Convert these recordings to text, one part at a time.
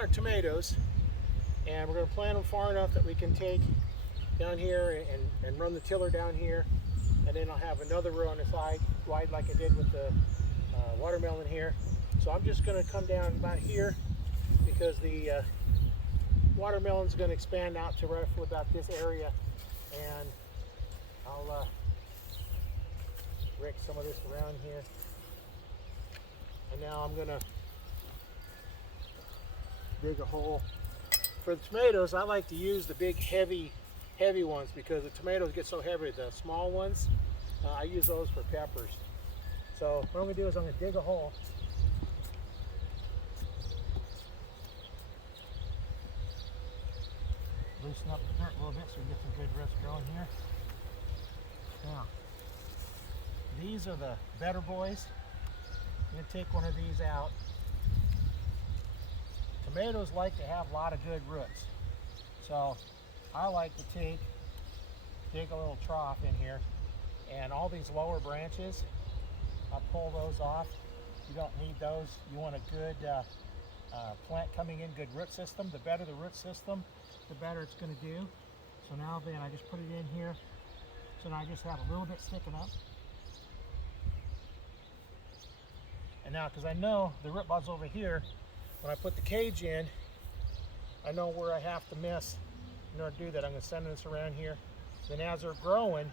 our tomatoes, and we're going to plant them far enough that we can take down here and run the tiller down here, and then I'll have another row on the side, wide like I did with the watermelon here. So I'm just going to come down about here because the watermelon's going to expand out to roughly about this area, and I'll rake some of this around here. And now I'm going to dig a hole. For the tomatoes, I like to use the big heavy ones because the tomatoes get so heavy. The small ones, I use those for peppers. So what I'm going to do is I'm going to dig a hole. Loosen up the dirt a little bit so we get some good roots growing here. Now, these are the better boys. I'm going to take one of these out. Tomatoes like to have a lot of good roots. So I like to dig a little trough in here, and all these lower branches, I'll pull those off. You don't need those. You want a good plant coming in, good root system. The better the root system, the better it's going to do. So now then I just put it in here. So now I just have a little bit sticking up. And now, because I know the root balls over here, when I put the cage in, I know where I have to miss in order to do that. I'm going to send this around here. Then as they're growing,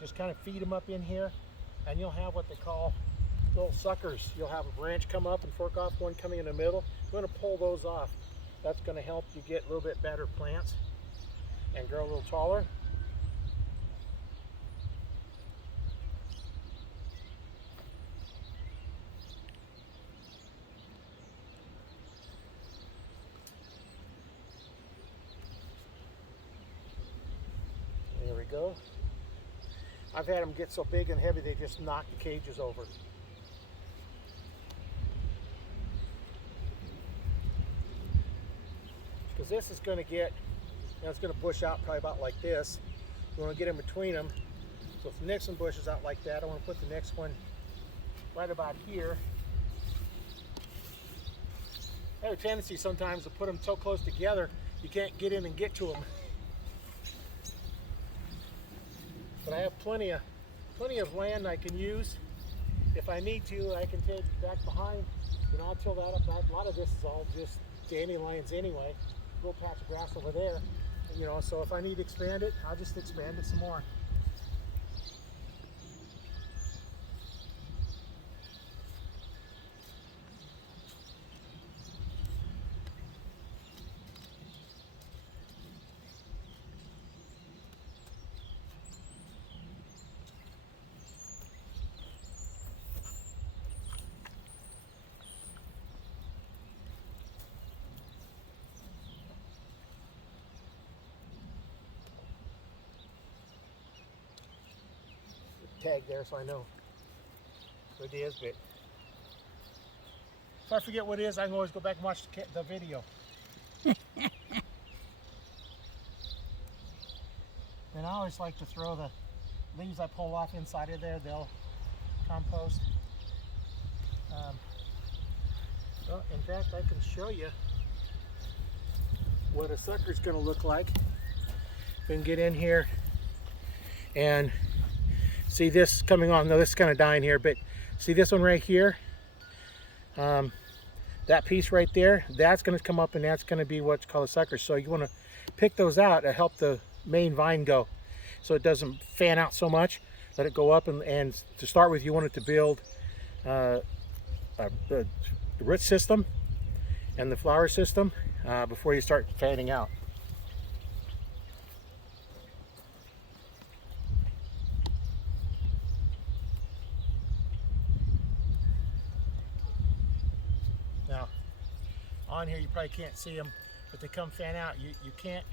just kind of feed them up in here, and you'll have what they call little suckers. You'll have a branch come up and fork off, one coming in the middle. You're going to pull those off. That's going to help you get a little bit better plants and grow a little taller. There we go. I've had them get so big and heavy they just knock the cages over. Because this is going to get, it's going to bush out probably about like this. You want to get in between them. So if the next one bushes out like that, I want to put the next one right about here. I have a tendency sometimes to put them so close together you can't get in and get to them. But I have plenty of land I can use. If I need to, I can take back behind, I'll till that up. A lot of this is all just dandelions anyway. A little patch of grass over there, so if I need to expand it, I'll just expand it some more. Tag there so I know what it is, but if I forget what it is, I can always go back and watch the video. And I always like to throw the leaves I pull off inside of there. They'll compost. Well, in fact, I can show you what a sucker is going to look like. We can get in here and see this coming on. No, this is kind of dying here, but see this one right here? That piece right there, that's going to come up, and that's going to be what's called a sucker. So you want to pick those out to help the main vine go, so it doesn't fan out so much. Let it go up, and to start with, you want it to build the root system and the flower system before you start fanning out. Now, on here you probably can't see them, but they come fan out. You can't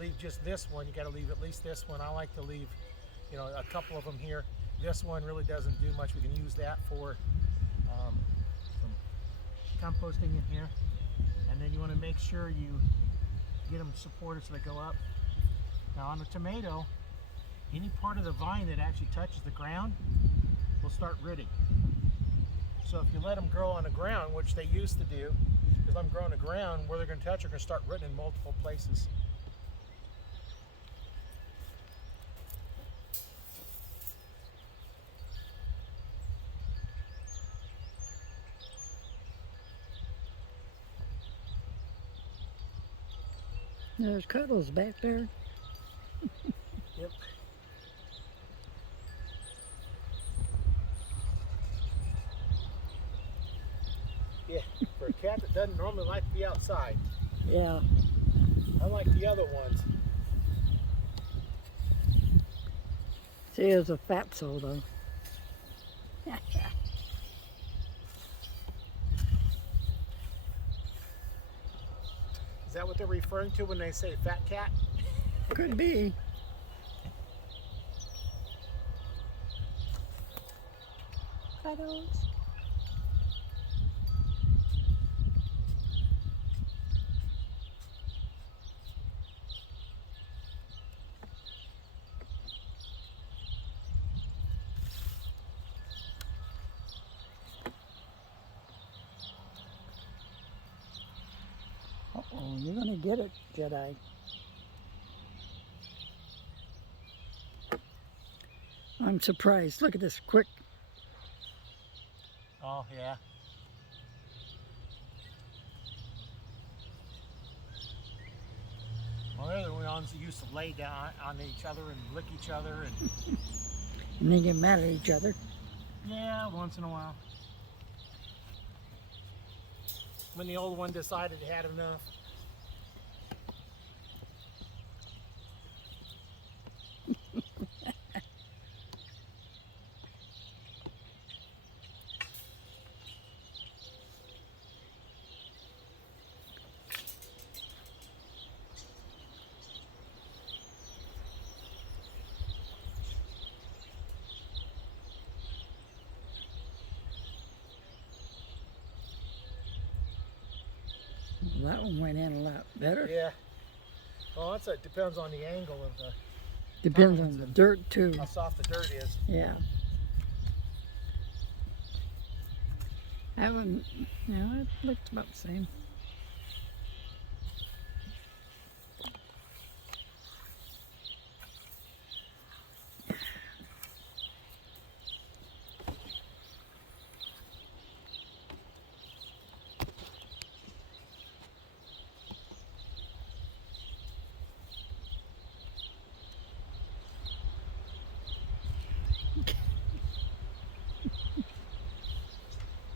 leave just this one. You got to leave at least this one. I like to leave, a couple of them here. This one really doesn't do much. We can use that for some composting in here. And then you want to make sure you get them supported so they go up. Now on the tomato, any part of the vine that actually touches the ground will start rooting. So if you let them grow on the ground, which they used to do, because let them grow in the ground, where they're going to touch are going to start rooting in multiple places. There's Cuddles back there. Yep. Yeah, for a cat that doesn't normally like to be outside. Yeah. Unlike the other ones. She is a fatso though. Is that what they're referring to when they say fat cat? Could be. Cuddles. Uh-oh, you're gonna get it, Jedi. I'm surprised. Look at this quick. Oh, yeah. Well, they're the ones that used to lay down on each other and lick each other. And then get mad at each other. Yeah, once in a while. When the old one decided it had enough. That one went in a lot better. Yeah. Well, it depends on the angle of the Depends tines on the and dirt too. how soft the dirt is. Yeah. That one, no, it looked about the same.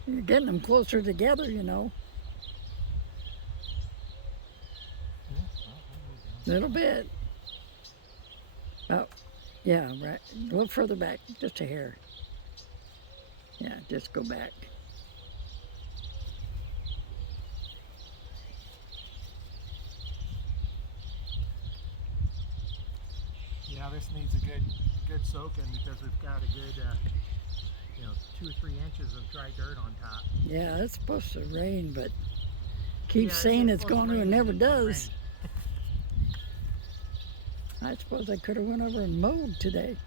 You're getting them closer together, you know. A little bit. Oh, yeah, right. A little further back, just a hair. Yeah, just go back. Yeah, this needs a good soaking because we've got a good, 2 or 3 inches of dry dirt on top. Yeah, it's supposed to rain, but keeps Yeah, saying it's supposed going to rain, and never it didn't does. rain. I suppose I could have went over and mowed today.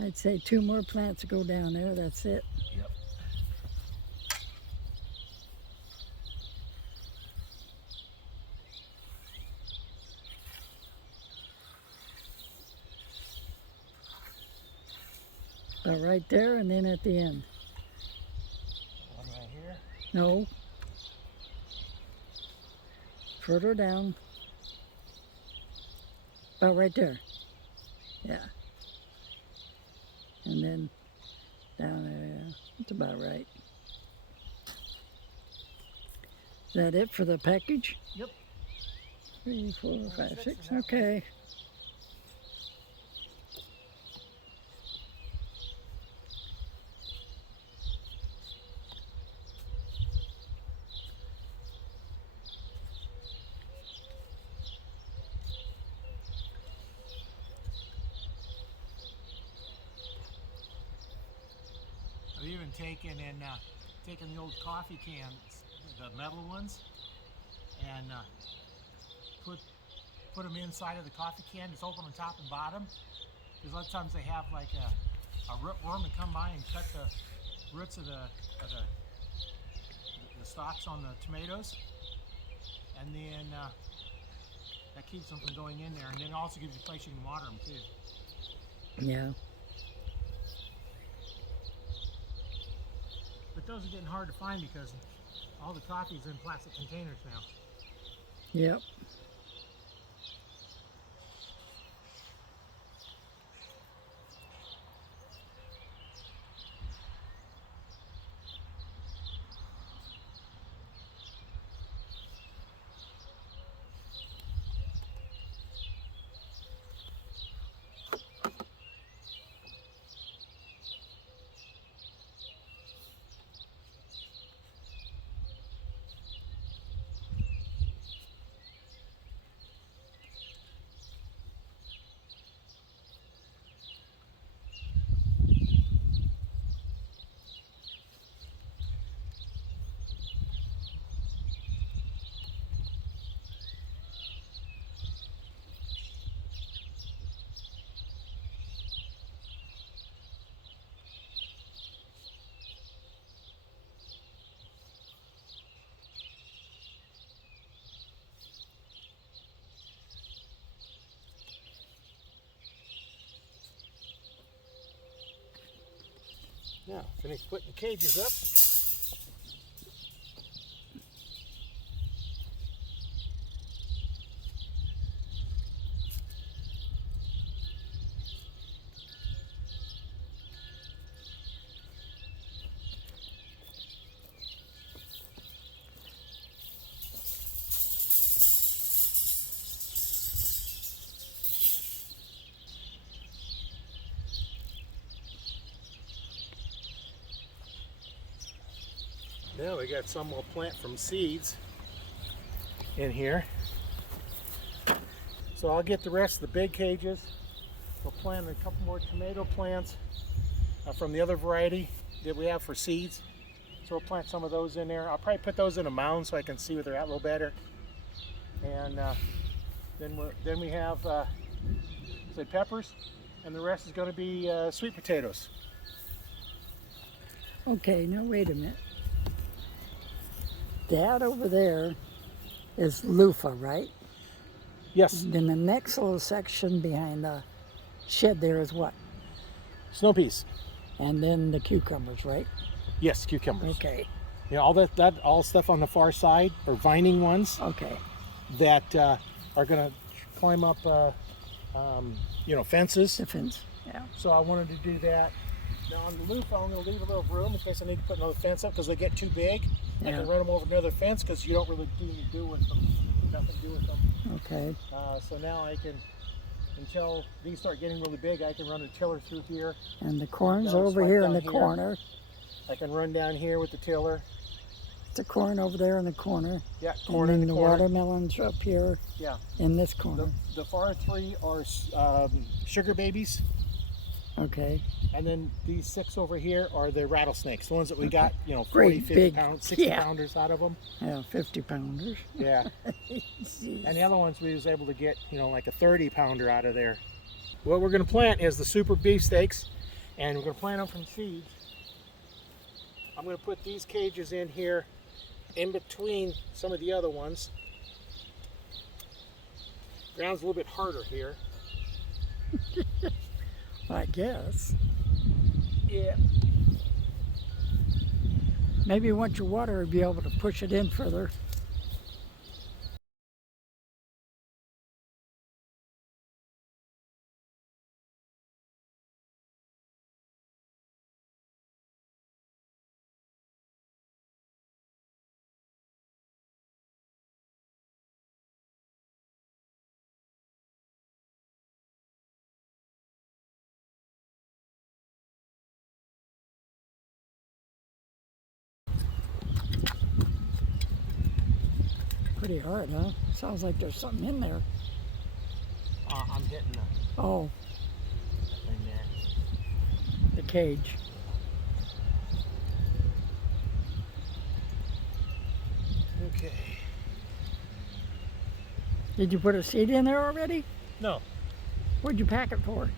I'd say 2 more plants to go down there, that's it. Yep. About right there and then at the end. One right here. No. Further down. About right there. Yeah. And then down there, yeah. That's about right. Is that it for the package? Yep. 3, 4, 5, 6. Six in that Okay. doing, taking the old coffee cans, the metal ones, and put them inside of the coffee can, just open them top and bottom. Because a lot of times they have like a rootworm to come by and cut the roots of the stalks on the tomatoes, and then that keeps them from going in there, and then it also gives you a place you can water them too. Yeah. But those are getting hard to find because all the coffee's in plastic containers now. Yep. Now, finish putting the cages up. Now we got some we'll plant from seeds in here. So I'll get the rest of the big cages. We'll plant a couple more tomato plants from the other variety that we have for seeds. So we'll plant some of those in there. I'll probably put those in a mound so I can see where they're at a little better. And then we have say peppers, and the rest is going to be sweet potatoes. Okay, now wait a minute. That over there is loofah, right? Yes. Then the next little section behind the shed there is what? Snow peas. And then the cucumbers, right? Yes, cucumbers. Okay. Yeah, all stuff on the far side are vining ones Okay. that are going to climb up, fences. The fence. Yeah. So I wanted to do that. Now on the loofah, I'm going to leave a little room in case I need to put another fence up because they get too big. I Yeah. can run them over another fence because you don't really do with them. Nothing to do with them. Okay. So now I can, until these start getting really big, I can run a tiller through here. And the corn's That'll over swipe here in down the here. corner. I can run down here with the tiller. The corn over there in the corner. Yeah, corn and in then the the corner. watermelons up here Yeah. in this corner. The far three are sugar babies. Okay. And then these 6 over here are the rattlesnakes, the ones that we Okay. got, 40, Great 50 big- pounds, 60 yeah. pounders out of them. Yeah, 50 pounders. Yeah. Jeez. And the other ones we was able to get, like a 30 pounder out of there. What we're going to plant is the super beefsteaks, and we're going to plant them from seeds. I'm going to put these cages in here in between some of the other ones. Ground's a little bit harder here. I guess. Yeah. Maybe once you water, you'll be able to push it in further. Pretty hard, huh? Sounds like there's something in there. I'm getting Oh, the thing there. the cage. Did you put a seed in there already? No, What'd you pack it for?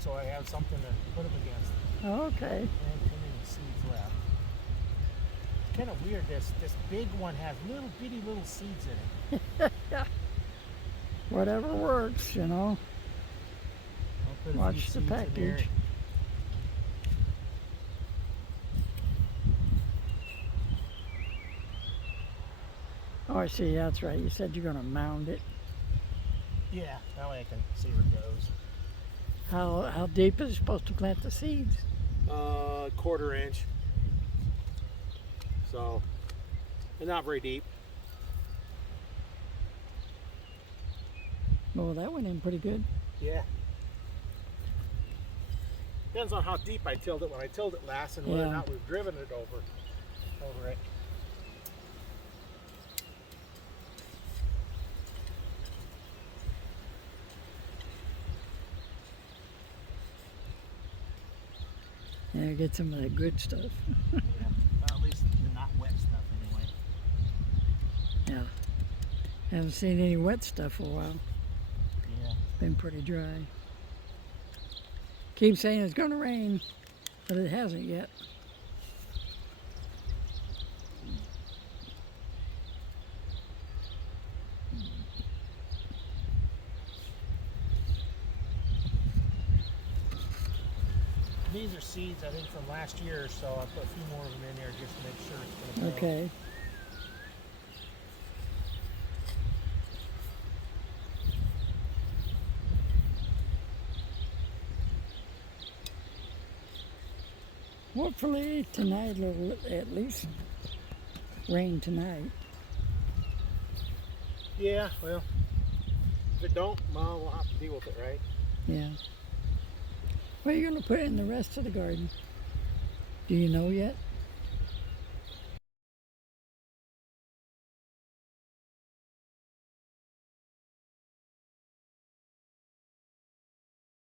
so I have something to put them against. Oh, okay. I have too many seeds left. It's kind of weird. This big one has little bitty little seeds in it. Whatever works, you know. I'll put a Watch few the seeds in there. package. Oh, I see. That's right. You said you're going to mound it. Yeah, that way I can see where it goes. How deep is it supposed to plant the seeds? 1/4 inch. So, they're not very deep. Oh, that went in pretty good. Yeah. Depends on how deep I tilled it when I tilled it last and whether or Yeah. not we've driven it over it. Yeah, get some of that good stuff. Yeah. Well, at least the not wet stuff anyway. Yeah. Haven't seen any wet stuff for a while. Yeah. It's been pretty dry. Keep saying it's going to rain, but it hasn't yet. These are seeds I think from last year, so I put a few more of them in there just to make sure it's going to grow. Okay. Hopefully tonight it'll at least rain tonight. Yeah, well, if it don't, well, we'll have to deal with it, right? Yeah. What are you going to put in the rest of the garden? Do you know yet?